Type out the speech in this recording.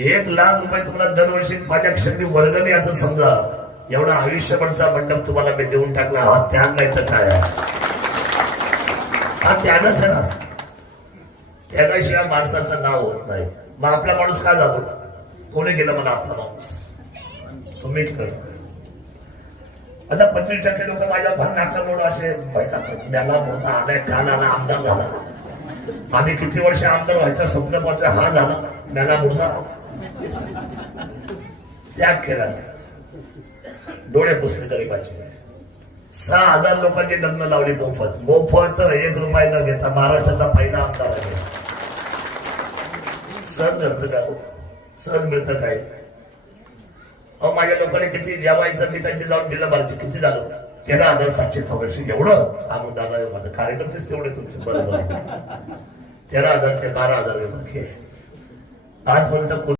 एक लाख रुपये तुम्हाला दरवर्षी माझ्या क्षणी वर्गणी असं समजा. एवढा आयुष्यभरचा मंडप तुम्हाला मी देऊन टाकला. हा त्याग नाही तर काय? हा त्यागच आहे ना. त्यागाशिवाय माणसाचं नाव होत नाही. मग आपला माणूस का जातो? कोणी गेलं मला आपला माणूस? तुम्ही करणार आता पंचवीस टक्के लोक माझ्या भर नाकामोड असे मला मोठा आलाय काल आला आमदार झाला. आम्ही किती वर्ष आमदार व्हायचं स्वप्न मात्र हा झाला. नाना मोठा त्याग केला डोळे पुसले गरीबाचे सहा हजार लोकांची लग्न लावली मोफत. मोफत एक रुपये न घेता महाराष्ट्राचा पहिला आमदार आहे. सहज मिळतं का? सहज मिळतं काय? अहो माझ्या लोकांनी किती जेवायचं मी त्यांचे जाऊन बिल भरायची. किती झालं? त्याला आधार सातशे चौऱ्याऐंशी एवढं हा मुद्दा नाही माझं. कार्यकर्तेच तेवढे तुमचे बरोबर तेरा हजारचे बारा हजार बाकी आहे आजपर्यंत